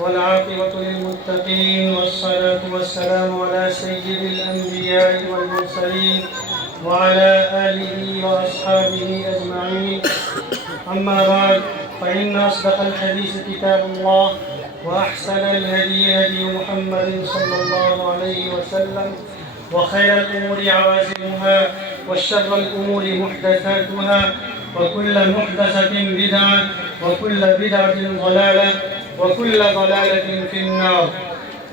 والعاقبة للمتقين، والصلاة والسلام على سيد الأنبياء والمرسلين وعلى آله وأصحابه أجمعين. أما بعد، فإن أصدق الحديث كتاب الله، وأحسن الهدي هدي محمد صلى الله عليه وسلم، وخير الأمور عوازمها، وشر الأمور محدثاتها، وكل محدثة بدعة، وكل بدعة ضلالة، وكل ضلالة في النار.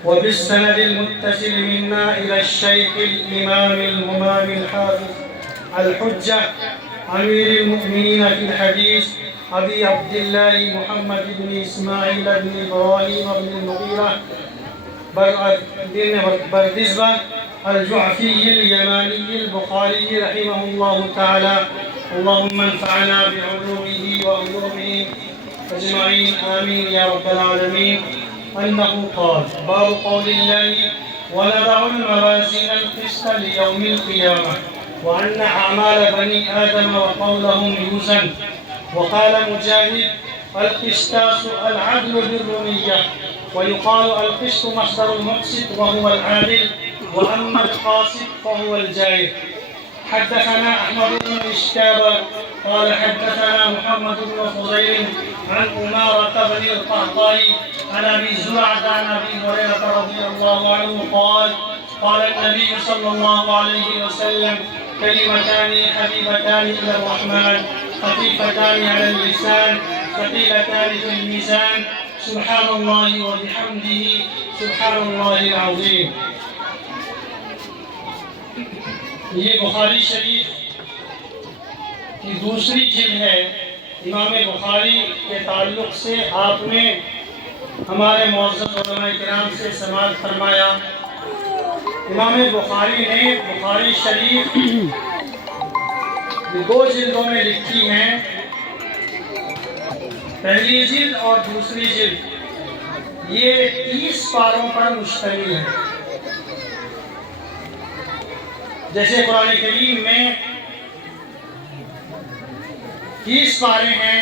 وبالسند المتصل منا إلى الشيخ الإمام الهمام الحافظ الحجة أمير المؤمنين في الحديث أبي عبد الله محمد بن إسماعيل بن إبراهيم بن المغيرة بن بردزبة الجعفي اليماني البخاري رحمه الله تعالى. اللهم انفعنا بعلومه وعلومهم أجمعين، آمين يا رب العالمين. أنه قال: باب قول الله: ونضع الموازين القسط ليوم القيامة وأن أعمال بني آدم وقولهم يوزن. وقال مجاهد: القسطاس العدل بالرمية، ويقال القسط مصدر المقسط وهو العادل، وأما القاسط فهو الجائر. حدثنا أحمد بن إشكاب قال حدثنا محمد بن فضيل عن أمارة بن القحطاء عن أبي زرعة عن أبي هريرة رضي الله عنه قال: قال النبي صلى الله عليه وسلم: كلمتان حبيبتان إلى الرحمن، خفيفتان على اللسان، ثقيلتان في الميزان، سبحان الله وبحمده، سبحان الله العظيم. یہ بخاری شریف کی دوسری جلد ہے. امام بخاری کے تعلق سے آپ نے ہمارے معزز علماء کرام سے سماعت فرمایا. امام بخاری نے بخاری شریف دو جلدوں میں لکھی ہیں. پہلی جلد اور دوسری جلد یہ 30 پاروں پر مشتمل ہے. جیسے قرآن کریم میں 30 پارے ہیں،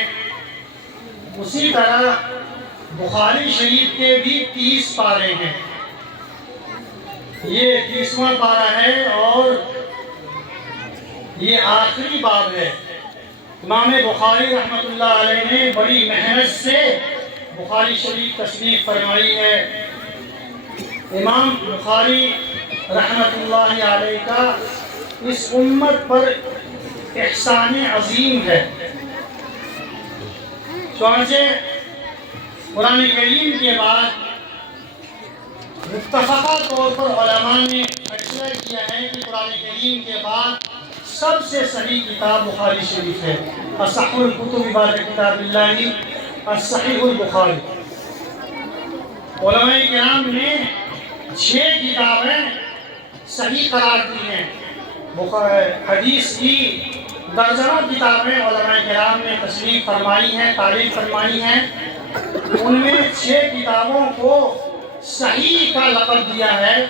اسی طرح بخاری شریف کے بھی 30 پارے ہیں. یہ 30واں پارہ ہے اور یہ آخری باب ہے. امام بخاری رحمۃ اللہ علیہ نے بڑی محنت سے بخاری شریف تصنیف فرمائی ہے. امام بخاری رحمۃ اللہ علیہ کا اس امت پر احسان عظیم ہے. چنانچہ قرآن کریم کے بعد متفقہ طور پر علماء نے فیصلہ کیا ہے کہ قرآن کریم کے بعد سب سے صحیح کتاب بخاری شریف ہے. اصح الکتب بعد کتاب اللہ الصحیح البخاری. علماء کرام نے 6 کتابیں صحیح قرار دی ہیں. حدیث کی درجنوں کتابیں علماء کرام نے تصنیف فرمائی ہیں، تعریف فرمائی ہیں. ان میں 6 کتابوں کو صحیح کا لقب دیا ہے،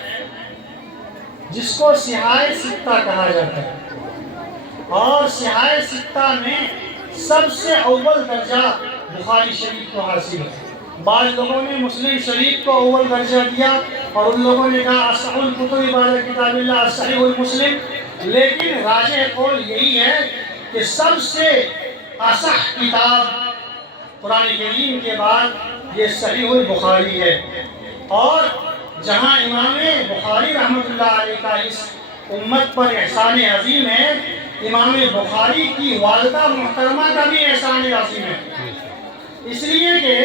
جس کو صحاح ستہ کہا جاتا ہے. اور صحاح ستہ میں سب سے اول درجہ بخاری شریف کو حاصل ہے. بعض لوگوں نے مسلم شریف کو اول درجہ دیا اور ان لوگوں نے کہا اصح الکتب بعد کتاب اللہ صحیح المسلم. لیکن راجح قول یہی ہے کہ سب سے اصح کتاب قرآن کریم کے بعد یہ صحیح البخاری ہے. اور جہاں امام بخاری رحمۃ اللہ علیہ کا اس امت پر احسان عظیم ہے، امام بخاری کی والدہ محترمہ کا بھی احسان عظیم ہے. اس لیے کہ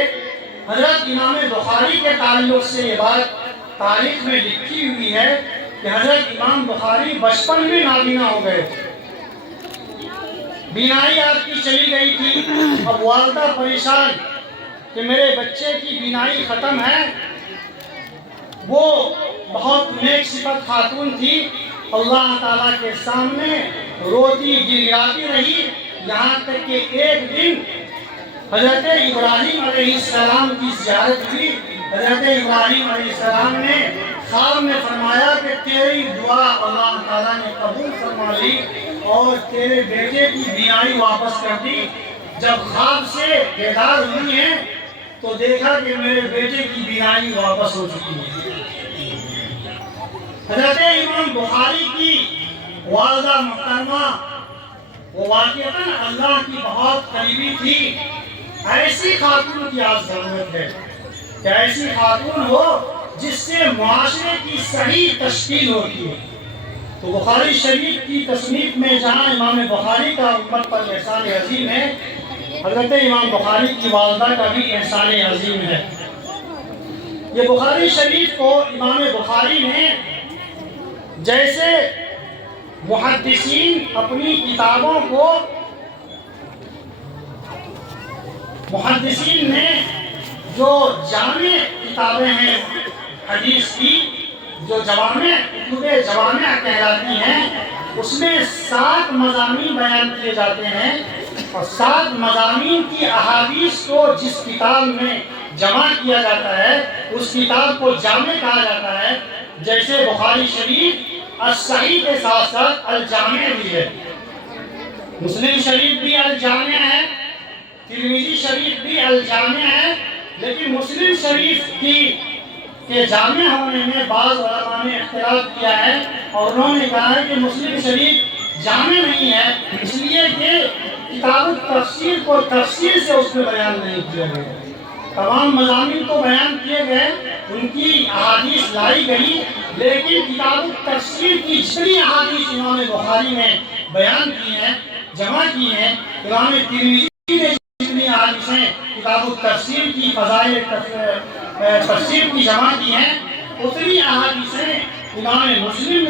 حضرت امام بخاری کے تعلق سے یہ بات تاریخ میں لکھی ہوئی ہے کہ حضرت امام بخاری بچپن میں نابینا ہو گئے تھے. بینائی آپ کی چلی گئی تھی. اب والدہ پریشان کہ میرے بچے کی بینائی ختم ہے. وہ بہت نیک صفت خاتون تھی. اللہ تعالیٰ کے سامنے روتی گریاتی رہی، یہاں تک کہ ایک دن حضرت ابراہیم علیہ السلام کی زیارت ہوئی. حضرت ابراہیم علیہ السلام نے خواب میں فرمایا کہ تیری دعا اللہ تعالیٰ نے قبول فرما لی اور تیرے بیٹے کی بینائی واپس کر دی. جب خواب سے بیدار ہوئی ہیں تو دیکھا کہ میرے بیٹے کی بینائی واپس ہو چکی ہے۔ حضرت امام بخاری کی والدہ محترمہ وہ واقعتاً اللہ کی بہت قریبی تھی۔ ایسی خاتون کی آج ضرورت ہے کہ ایسی خاتون ہو جس سے معاشرے کی صحیح تشکیل ہوتی ہے۔ تو بخاری شریف کی تصنیف میں جہاں امام بخاری کا امت پر احسان عظیم ہے، حضرت امام بخاری کی والدہ کا بھی احسان عظیم ہے۔ یہ بخاری شریف کو امام بخاری نے جیسے محدثین اپنی کتابوں کو، محدثین نے جو جامع کتابیں ہیں حدیث کی، جو کتب جوامع کہلاتی ہیں، اس میں 7 مضامین بیان کیے جاتے ہیں، اور 7 مضامین کی احادیث کو جس کتاب میں جمع کیا جاتا ہے اس کتاب کو جامع کہا جاتا ہے۔ جیسے بخاری شریف الصحیح کے ساتھ ساتھ الجامع بھی ہے، مسلم شریف بھی الجامع ہے، ترمذی شریف بھی الجامع ہے، لیکن مسلم شریف کے جامع ہونے میں بعض علماء نے اختلاف کیا ہے، اور انہوں نے کہا ہے کہ مسلم شریف جامع نہیں ہے اس لیے کہ کتاب التفسیر کو تفصیل سے اس میں بیان نہیں کیا گیا۔ تمام مضامین کو بیان کیے گئے، ان کی احادیث لائی گئی، لیکن کتاب التفسیر کی جتنی احادیث امام بخاری نے بیان کی ہیں، جمع کی ہیں، امام ترمذی نے جتنی احادیثیں کتاب التفسیر کی فضائل تفسیر کی جمع کی ہیں، اتنی احادیثیں امام مسلم نے